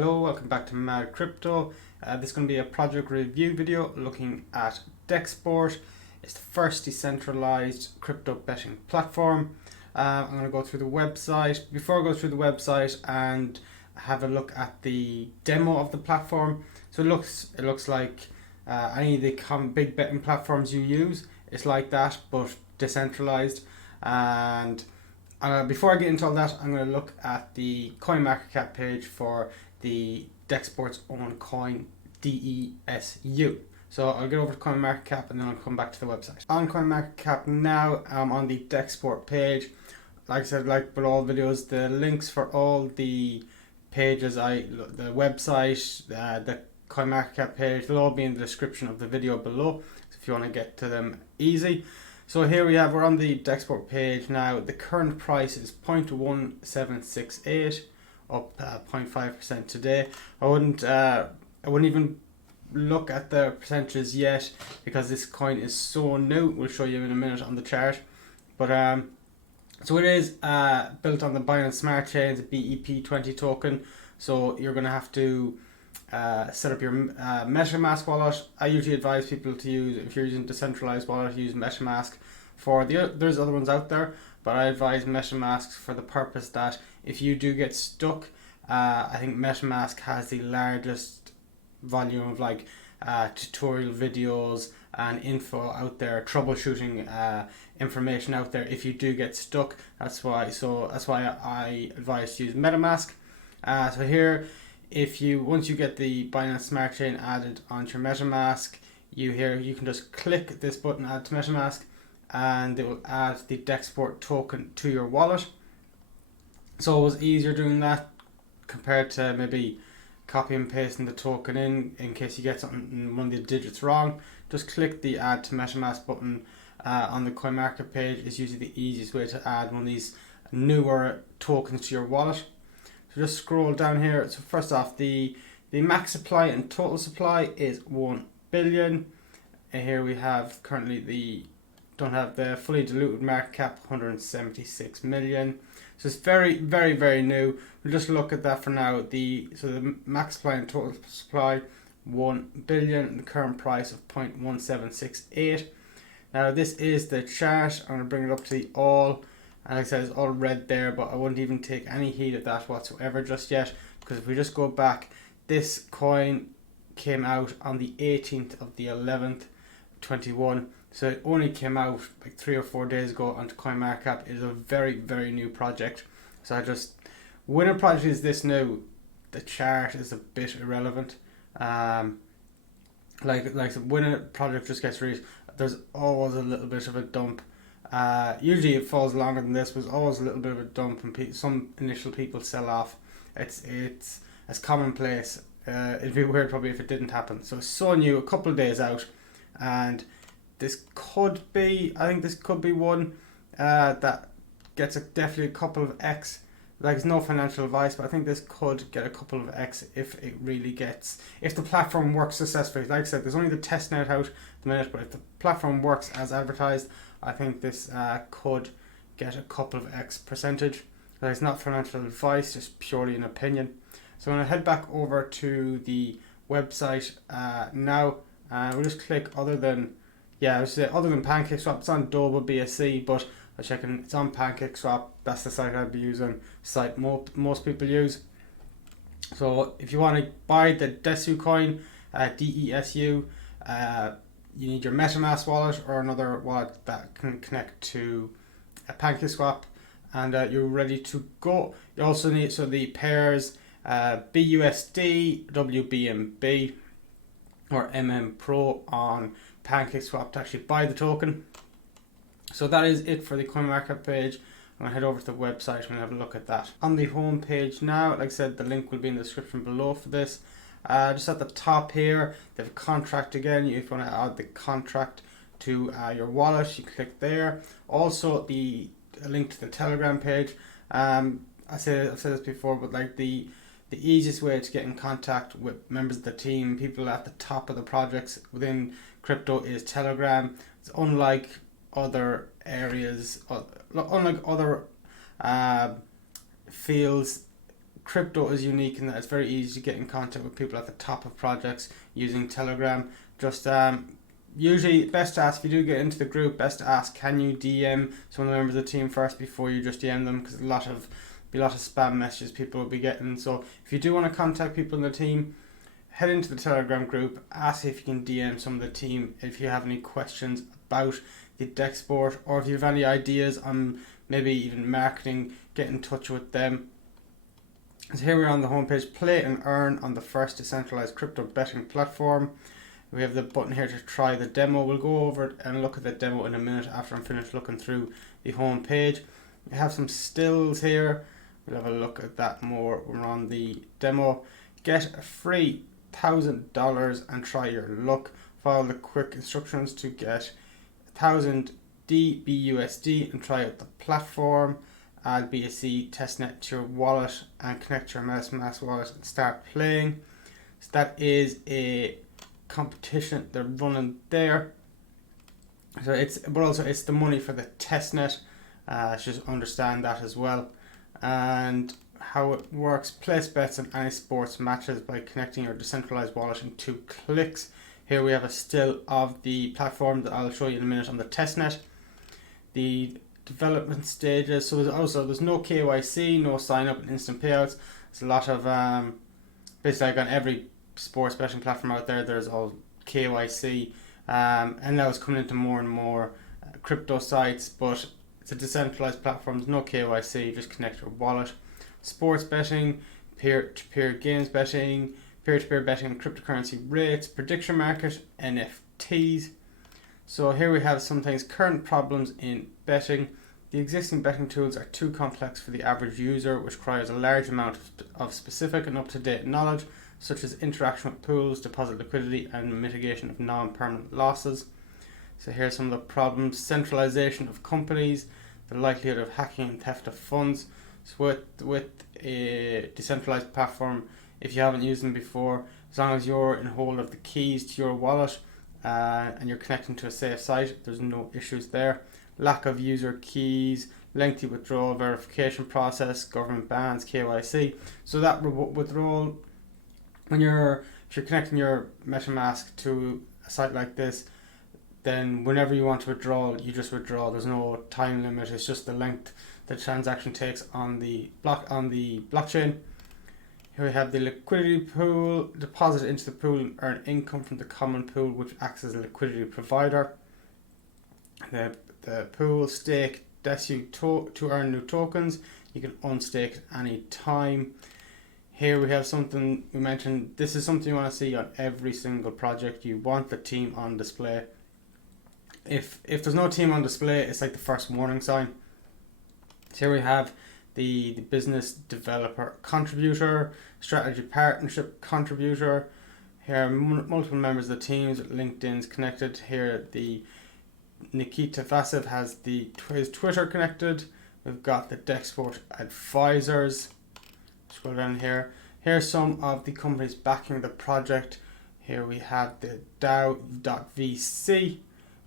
Hello, welcome back to Mad Crypto. This is going to be a project review video looking at DEXSPORT. It's the first decentralized crypto betting platform. I'm going to go through the website. Before I go through the website and have a look at the demo of the platform. So it looks like any of the big betting platforms you use. It's like that, but decentralized. And before I get into all that, I'm going to look at the Coinmarketcap page for the DEXSPORT's own coin, DESU. So I'll get over to Coinmarketcap and then I'll come back to the website. On Coinmarketcap now, I'm on the DEXSPORT page. Like I said, like with all videos, the links for all the pages, the website, the Coinmarketcap page, they'll all be in the description of the video below. So if you want to get to them easy. So here we're on the DEXSPORT page now. The current price is 0.1768, up 0.5% today. I wouldn't even look at the percentages yet because this coin is so new. We'll show you in a minute on the chart. But so it is built on the Binance Smart Chain's BEP20 token. So you're going to have to set up your MetaMask wallet. I usually advise people to use, if you're using decentralized wallet, use MetaMask. There's other ones out there, but I advise MetaMask for the purpose that if you do get stuck, I think MetaMask has the largest volume of tutorial videos and info out there, troubleshooting information out there if you do get stuck. That's why I advise to use MetaMask. So here, once you get the Binance Smart Chain added onto your MetaMask, you can just click this button, add to MetaMask, and it will add the DEXSPORT token to your wallet. So it was easier doing that compared to maybe copy and pasting the token in case you get something, one of the digits wrong. Just click the add to MetaMask button on the CoinMarket page. Is usually the easiest way to add one of these newer tokens to your wallet. So just scroll down here. So first off, the max supply and total supply is 1 billion. And here we have currently don't have the fully diluted market cap, 176 million. So it's very, very, very new. We'll just look at that for now. The max supply and total supply, 1 billion. The current price of 0.1768. Now this is the chart. I'm going to bring it up to the all. And like I said, it's all red there, but I wouldn't even take any heed of that whatsoever just yet. Because if we just go back, this coin came out on the 18th of the 11th, 21. So it only came out like 3 or 4 days ago onto CoinMarketCap. It is a very, very new project. So when a project is this new, the chart is a bit irrelevant. When a project just gets released, there's always a little bit of a dump. Usually it falls longer than this, but there's always a little bit of a dump and some initial people sell off. It's commonplace. It'd be weird probably if it didn't happen. So it's so new, a couple of days out, and I think this could be one that gets definitely a couple of X. It's no financial advice, but I think this could get a couple of X if the platform works successfully. Like I said, there's only the testnet out at the minute, but if the platform works as advertised, I think this could get a couple of X percentage. It's not financial advice, just purely an opinion. So I'm going to head back over to the website now. We'll just click other than PancakeSwap. It's on Dobo BSC, but I'm checking it's on PancakeSwap. That's the site I'd be using. Site most people use. So if you want to buy the DESU coin, DESU, you need your MetaMask wallet or another wallet that can connect to a PancakeSwap, and you're ready to go. You also need the pairs BUSD, WBNB, or MM Pro on PancakeSwap to actually buy the token. So that is it for the CoinMarket page. I'm going to head over to the website and have a look at that. On the home page now, like I said, the link will be in the description below for this. Just at the top here, they have a contract again. If you want to add the contract to your wallet, you click there. Also, a link to the Telegram page. I've said this before, but the easiest way to get in contact with members of the team, people at the top of the projects within crypto, is Telegram. It's unlike other areas, unlike other fields. crypto is unique in that it's very easy to get in contact with people at the top of projects using Telegram. Just usually best to ask, if you do get into the group, best to ask, can you DM some of the members of the team first before you just DM them, because a lot of spam messages people will be getting. So if you do want to contact people in the team, head into the Telegram group, ask if you can DM some of the team if you have any questions about the DEXSPORT, or if you have any ideas on maybe even marketing, get in touch with them. So here we're on the homepage, play and earn on the first decentralized crypto betting platform. We have the button here to try the demo. We'll go over and look at the demo in a minute after I'm finished looking through the homepage. We have some stills here. We'll have a look at that more when we're on the demo. Get a free $1,000 and try your luck. Follow the quick instructions to get 1,000 DBUSD and try out the platform. Add BSC testnet to your wallet and connect your MetaMask wallet and start playing. So that is a competition they're running there. So it's the money for the testnet. Just understand that as well. And how it works: place bets on any sports matches by connecting your decentralized wallet in 2 clicks. Here we have a still of the platform that I'll show you in a minute on the testnet. The development stages. So there's no KYC, no sign up and instant payouts. There's a lot of basically like on every sports betting platform out there, there's all KYC, and now it's coming into more and more crypto sites, but it's a decentralized platform. There's no KYC, just connect your wallet. Sports betting, peer-to-peer games betting, peer-to-peer betting on cryptocurrency rates, prediction market, NFTs. So here we have some things: current problems in betting. The existing betting tools are too complex for the average user, which requires a large amount of specific and up-to-date knowledge, such as interaction with pools, deposit liquidity, and mitigation of non-permanent losses. So here's some of the problems: centralization of companies, the likelihood of hacking and theft of funds. So with a decentralized platform, if you haven't used them before, as long as you're in hold of the keys to your wallet and you're connecting to a safe site, there's no issues there. Lack of user keys, lengthy withdrawal verification process, government bans, KYC. So that withdrawal, if you're connecting your MetaMask to a site like this, then whenever you want to withdraw, you just withdraw. There's no time limit. It's just the length the transaction takes on the blockchain. Here we have the liquidity pool. Deposit into the pool and earn income from the common pool, which acts as a liquidity provider. The pool stake DEXU to earn new tokens. You can unstake at any time. Here we have something we mentioned. This is something you want to see on every single project. You want the team on display. If there's no team on display, it's like the first warning sign. So here we have the business developer contributor, strategy partnership contributor. Here multiple members of the teams with LinkedIn's connected. Here the Nikita Vasev has his Twitter connected. We've got the DEXSPORT advisors. Scroll down here. Here's some of the companies backing the project. Here we have the DAO.vc.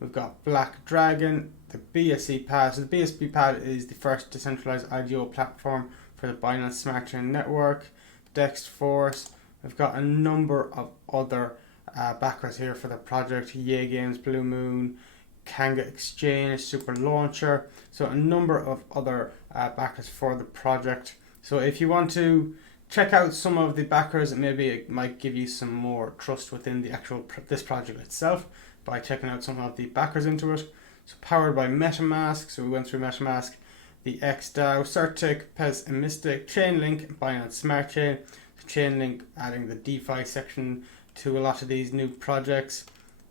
We've got Black Dragon, the BSC Pad. So the BSC Pad is the first decentralized IDO platform for the Binance Smart Chain network. DEXSPORT. We've got a number of other backers here for the project: Yay Games, Blue Moon, Kanga Exchange, Super Launcher. So a number of other backers for the project. So if you want to check out some of the backers, maybe it might give you some more trust within the actual this project itself by checking out some of the backers into it. So powered by MetaMask. So we went through MetaMask, the XDAO, Certic, Pessimistic, Chainlink, Binance Smart Chain. Chainlink adding the DeFi section to a lot of these new projects.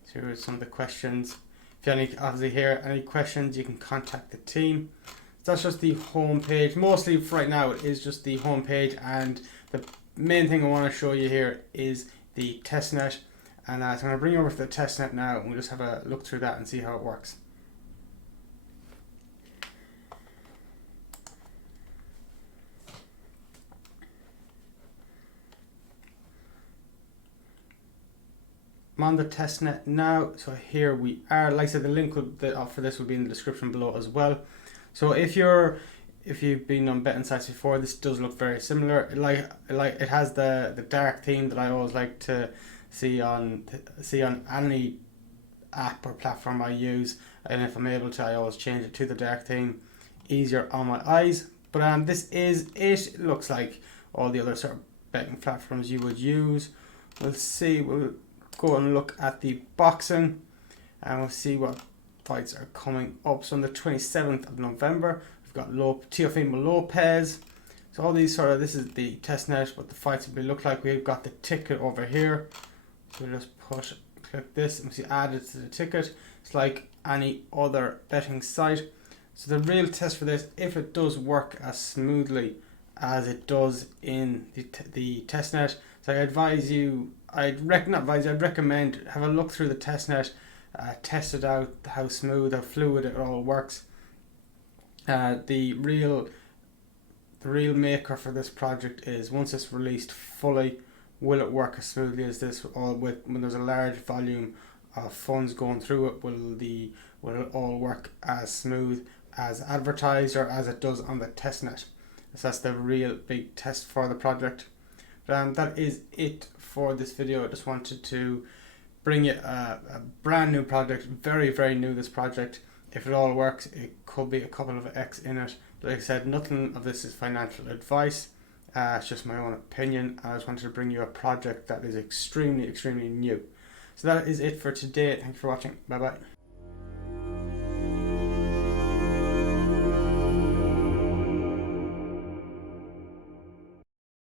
So here are some of the questions. If you have any questions, you can contact the team. So that's just the home page. Mostly for right now, it is just the home page, and the main thing I want to show you here is the testnet. And so I'm going to bring you over to the testnet now, and we'll just have a look through that and see how it works. I'm on the testnet now, so here we are. Like I said, the link for this will be in the description below as well. So if you're if you've been on betting sites before, this does look very similar. It has the dark theme that I always like to see on any app or platform I use, and if I'm able to, I always change it to the dark theme, easier on my eyes. But this is it. It looks like all the other sort of betting platforms you would use. We'll see. We'll go and look at the boxing, and we'll see what fights are coming up. So on the 27th of November, we've got Teofimo Lopez. So all these sort of, this is the test net, what the fights will look like. We've got the ticket over here. So we'll just click this and see added to the ticket. It's like any other betting site. So the real test for this, if it does work as smoothly as it does in the testnet, so I'd recommend have a look through the testnet, test it out, how smooth, how fluid it all works. The real maker for this project is once it's released fully, will it work as smoothly as this? Or when there's a large volume of funds going through it, will it all work as smooth as advertised or as it does on the testnet? So that's the real big test for the project. That is it for this video. I just wanted to bring you a brand new project, very, very new, this project. If it all works, it could be a couple of X in it. Like I said, nothing of this is financial advice. It's just my own opinion. I just wanted to bring you a project that is extremely, extremely new. So that is it for today. Thanks for watching. Bye bye.